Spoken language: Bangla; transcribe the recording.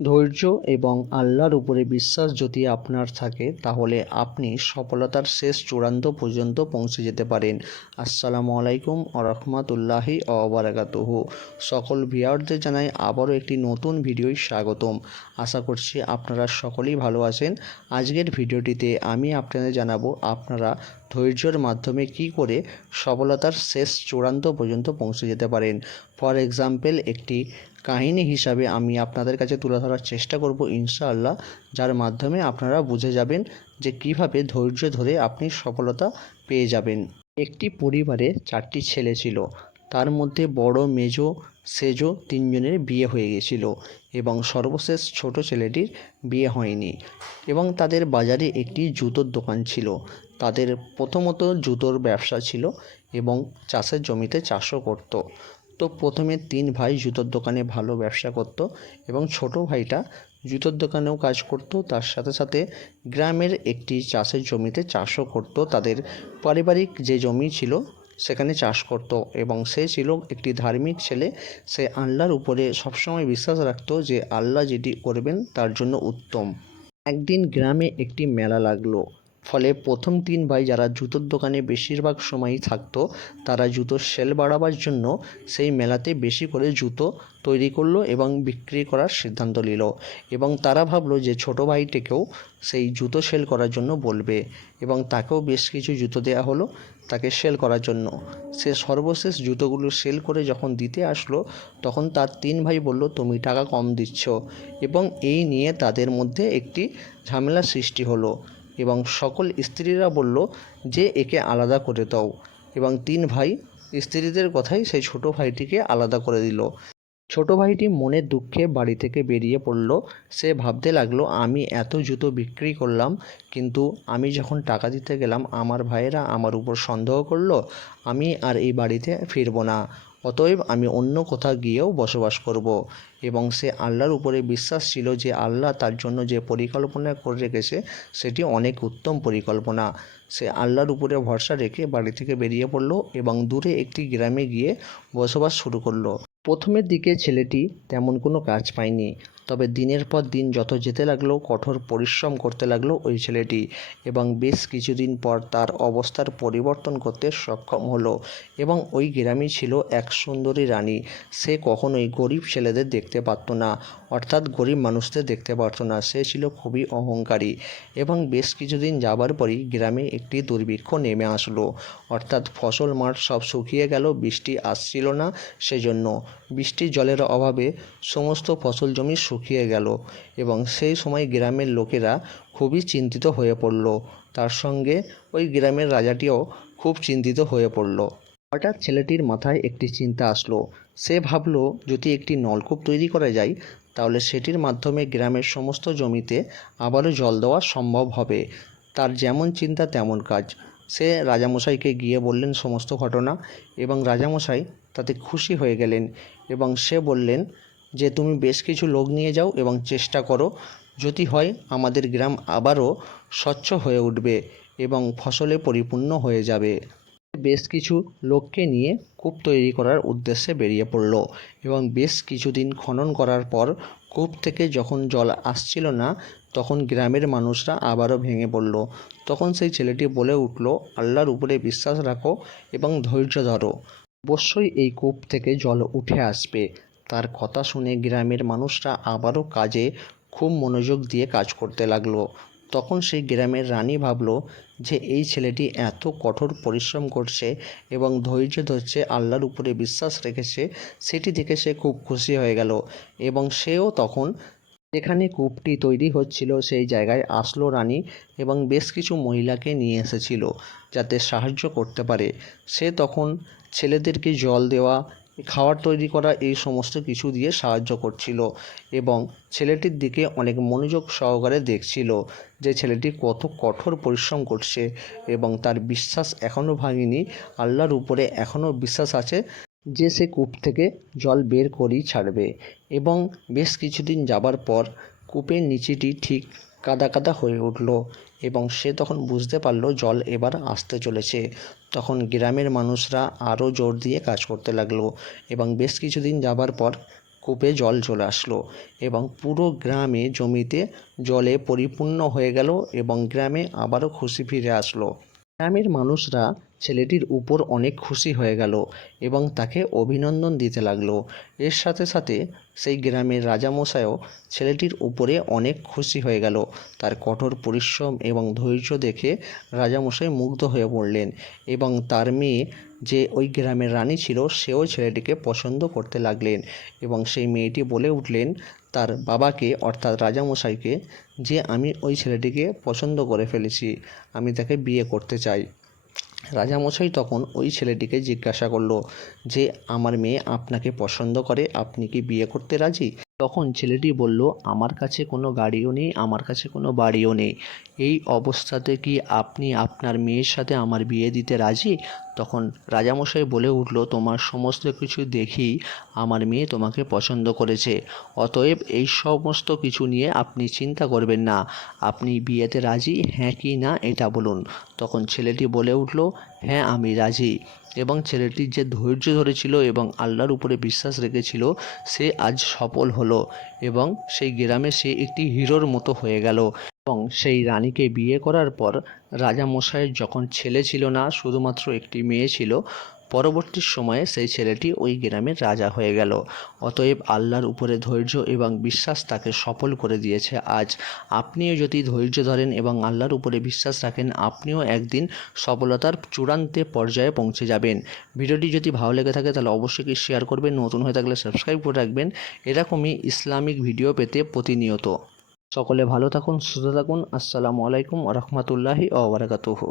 ধৈর্য এবং আল্লাহর উপরে বিশ্বাস যদি আপনার থাকে, তাহলে আপনি সফলতার শেষ চূড়ান্ত পর্যন্ত পৌঁছে যেতে পারেন। আসসালামু আলাইকুম আরহামতুল্লাহি অবরাকাতুহু সকল ভিয়ারদের জানাই আবারও একটি নতুন ভিডিওয় স্বাগতম। আশা করছি আপনারা সকলেই ভালো আছেন। আজকের ভিডিওটিতে আমি আপনাদের জানাব, আপনারা ধৈর্যের মাধ্যমে কি করে সফলতার শেষ চূড়ান্ত পর্যন্ত পৌঁছে যেতে পারেন? ফর এক্সাম্পল একটি কাহিনী হিসাবে আমি আপনাদের কাছে তুলে ধরার চেষ্টা করব ইনশাআল্লাহ, যার মাধ্যমে আপনারা বুঝে যাবেন যে কীভাবে ধৈর্য ধরে আপনি সফলতা পেয়ে যাবেন। একটি পরিবারে চারটি ছেলে ছিল। তার মধ্যে বড় মেজো সেজো তিনজনের বিয়ে হয়ে গেছিল এবং সর্বশেষ ছোট ছেলেটির বিয়ে হয়নি এবং তাদের বাজারে একটি জুতোর দোকান ছিল। তাদের প্রথমত জুতোর ব্যবসা ছিল এবং চাষের জমিতে চাষও করতো। তো প্রথমে তিন ভাই জুতোর দোকানে ভালো ব্যবসা করতো এবং ছোট ভাইটা জুতোর দোকানেও কাজ করতো। তার সাথে সাথে গ্রামের একটি চাষের জমিতে চাষও করতো। তাদের পারিবারিক যে জমি ছিল সেখানে চাষ করত এবং সে ছিল একটি ধার্মিক ছেলে। সে আল্লাহর উপরে সবসময় বিশ্বাস রাখতো যে আল্লাহ যেটি করবেন তার জন্য উত্তম। একদিন গ্রামে একটি মেলা লাগল। ফলে প্রথম তিন ভাই যারা জুতোর দোকানে বেশিরভাগ সময়ই থাকতো, তারা জুতোর সেল বাড়াবার জন্য সেই মেলাতে বেশি করে জুতো তৈরি করল এবং বিক্রি করার সিদ্ধান্ত নিল। এবং তারা ভাবলো যে ছোট ভাইটিকেও সেই জুতো সেল করার জন্য বলবে এবং তাকেও বেশ কিছু জুতো দেওয়া হলো তাকে সেল করার জন্য। সে সর্বশেষ জুতোগুলো সেল করে যখন দিতে আসলো, তখন তার তিন ভাই বলল, তুমি টাকা কম দিচ্ছ। এবং এই নিয়ে তাদের মধ্যে একটি ঝামেলা সৃষ্টি হলো। এবং সকল স্ত্রীরা বলল যে, একে আলাদা করে দাও। এবং তিন ভাই স্ত্রীদের কথাই সেই ছোট ভাইটিকে আলাদা করে দিল। ছোট ভাইটি মনের দুঃখে বাড়ি থেকে বেরিয়ে পড়ল। সে ভাবতে লাগল, আমি এত জুতো বিক্রি করলাম, কিন্তু আমি যখন টাকা দিতে গেলাম, আমার ভাইয়েরা আমার উপর সন্দেহ করল, আমি আর এই বাড়িতে ফিরবো না। অতএব আমি অন্য কোথাও গিয়েও বসবাস করব। এবং সে আল্লাহর উপরে বিশ্বাস ছিল যে আল্লাহ তার জন্য যে পরিকল্পনা করে রেখেছে, সেটি অনেক উত্তম পরিকল্পনা। সে আল্লাহর উপরে ভরসা রেখে বাড়ি থেকে বেরিয়ে পড়ল এবং দূরে একটি গ্রামে গিয়ে বসবাস শুরু করল। প্রথমের দিকে ছেলেটি তেমন কোনো কাজ পায়নি। তবে দিনের পর দিন যত যেতে লাগল, কঠোর পরিশ্রম করতে লাগল ওই ছেলেটি এবং বেশ কিছুদিন পর তার অবস্থার পরিবর্তন করতে সক্ষম হলো এবং ওই গ্রামে ছিল এক সুন্দরী রানী। সে কখনোই গরিব ছেলেদের দেখতে পারতো না, অর্থাৎ গরিব মানুষদের দেখতে পারতো না। সে ছিল খুবই অহংকারী এবং বেশ কিছুদিন যাবার পরই গ্রামে একটি দুর্ভিক্ষ নেমে আসলো। অর্থাৎ ফসল মাঠ সব শুকিয়ে গেল, বৃষ্টি আসছিল না সেজন্য। বৃষ্টির জলের অভাবে সমস্ত ফসল জমি শুকিয়ে গেল এবং সেই সময় গ্রামের লোকেরা খুবই চিন্তিত হয়ে পড়ল। তার সঙ্গে ওই গ্রামের রাজাটিও খুব চিন্তিত হয়ে পড়ল। হঠাৎ ছেলেটির মাথায় একটি চিন্তা আসলো। সে ভাবলো, যদি একটি নলকূপ তৈরি করা যায়, তাহলে সেটির মাধ্যমে গ্রামের সমস্ত জমিতে আবারও জল দেওয়া সম্ভব হবে। তার যেমন চিন্তা তেমন কাজ। সে রাজামশাইকে গিয়ে বললেন সমস্ত ঘটনা এবং রাজামশাই তাতে খুশি হয়ে গেলেন এবং সে বললেন যে তুমি বেশ কিছু লোক নিয়ে যাও এবং চেষ্টা করো। যদি হয়, আমাদের গ্রাম আবারও স্বচ্ছ হয়ে উঠবে এবং ফসলে পরিপূর্ণ হয়ে যাবে। বেশ কিছু লোককে নিয়ে কূপ তৈরি করার উদ্দেশ্যে বেরিয়ে পড়ল এবং বেশ কিছুদিন খনন করার পর কূপ থেকে যখন জল আসছিল না, তখন গ্রামের মানুষরা আবারও ভেঙে পড়ল। তখন সেই ছেলেটি বলে উঠল, আল্লাহর উপরে বিশ্বাস রাখো এবং ধৈর্য ধরো। অবশ্যই এই কূপ থেকে জল উঠে আসবে। তার কথা শুনে গ্রামের মানুষরা আবারও কাজে খুব মনোযোগ দিয়ে কাজ করতে লাগল। তখন সেই গ্রামের রানী ভাবলো যে এই ছেলেটি এত কঠোর পরিশ্রম করছে এবং ধৈর্য ধরছে, আল্লাহর উপরে বিশ্বাস রেখেছে, সেটি দেখে সে খুব খুশি হয়ে গেল এবং সেও তখন যেখানে কূপটি তৈরি হচ্ছিল সেই জায়গায় আসলো রানী এবং বেশ কিছু মহিলাকে নিয়ে এসেছিল যাতে সাহায্য করতে পারে। সে তখন ছেলেদেরকে জল দেওয়া খাবার তৈরি করা এই সমস্ত কিছু দিয়ে সাহায্য করছিল এবং ছেলেটির দিকে অনেক মনোযোগ সহকারে দেখছিল যে ছেলেটি কত কঠোর পরিশ্রম করছে এবং তার বিশ্বাস এখনও ভাঙেনি, আল্লাহর উপরে এখনও বিশ্বাস আছে যে সে কূপ থেকে জল বের করেই ছাড়বে। এবং বেশ কিছুদিন যাবার পর কূপের নিচেটি ঠিক কাদা কাদা হয়ে উঠল এবং সে তখন বুঝতে পারল জল এবার আসতে চলেছে। তখন গ্রামের মানুষরা আরও জোর দিয়ে কাজ করতে লাগল এবং বেশ কিছুদিন যাবার পর কূপে জল চলে আসলো এবং পুরো গ্রামে জমিতে জলে পরিপূর্ণ হয়ে গেল এবং গ্রামে আবারও খুশি ফিরে আসলো। গ্রামের মানুষরা ছেলেটির উপর অনেক খুশি হয়ে গেল এবং তাকে অভিনন্দন দিতে লাগল। এর সাথে সাথে সেই গ্রামের রাজামশাইও ছেলেটির উপরে অনেক খুশি হয়ে গেল। তার কঠোর পরিশ্রম এবং ধৈর্য দেখে রাজামশাই মুগ্ধ হয়ে পড়লেন এবং তার মেয়ে, যে ওই গ্রামের রানী ছিল, সেও ছেলেটিকে পছন্দ করতে লাগলেন এবং সেই মেয়েটি বলে উঠলেন, তার বাবাকে, অর্থাৎ রাজামশাইকে, যে আমি ওই ছেলেটিকে পছন্দ করে ফেলেছি, আমি তাকে বিয়ে করতে চাই। রাজামশাই তখন ওই ছেলেটিকে জিজ্ঞাসা করল যে, আমার মেয়ে আপনাকে পছন্দ করে? আপনি কি বিয়ে করতে রাজি? তখন ছেলেটি বলল, আমার কাছে কোনো গাড়িও নেই, আমার কাছে কোনো বাড়িও নেই। এই অবস্থাতে কি আপনি আপনার মেয়ের সাথে আমার বিয়ে দিতে রাজি? তখন রাজামশাই বলে উঠল, তোমার সমস্ত কিছু দেখি আমার মেয়ে তোমাকে পছন্দ করেছে। অতএব এই সমস্ত কিছু নিয়ে আপনি চিন্তা করবেন না। আপনি বিয়েতে রাজি? হ্যাঁ কি না, এটা বলুন। তখন ছেলেটি বলে উঠল হ্যাঁ আমি রাজি। এবং ছেলেটি যে ধৈর্য ধরেছিল এবং আল্লাহর উপরে বিশ্বাস রেখেছিল, সে আজ সফল হলো এবং সেই গ্রামে সে একটি হিরোর মতো হয়ে গেল। এবং সেই রানীকে বিয়ে করার পর রাজা রাজামশাইয়ের যখন ছেলে ছিল না, শুধুমাত্র একটি মেয়ে ছিল পরবর্তী সময়ে সেই ছেলেটি ওই গ্রামের রাজা হয়ে গেল। অতএব আল্লাহর উপরে ধৈর্য এবং বিশ্বাস তাকে সফল করে দিয়েছে। আজ আপনিও যদি ধৈর্য ধরেন এবং আল্লাহর উপরে বিশ্বাস রাখেন, আপনিও একদিন সফলতার চূড়ান্তে পর্যায়ে পৌঁছে যাবেন। ভিডিওটি যদি ভালো লেগে থাকে, তাহলে অবশ্যই কি শেয়ার করবেন। নতুন হয়ে থাকলে সাবস্ক্রাইব করে রাখবেন। এরকমই ইসলামিক ভিডিও পেতে প্রতিনিয়ত। সকলে ভালো থাকুন, সুস্থ থাকুন। আসসালামু আলাইকুম রহমতুল্লাহি ওবরাকাতুহু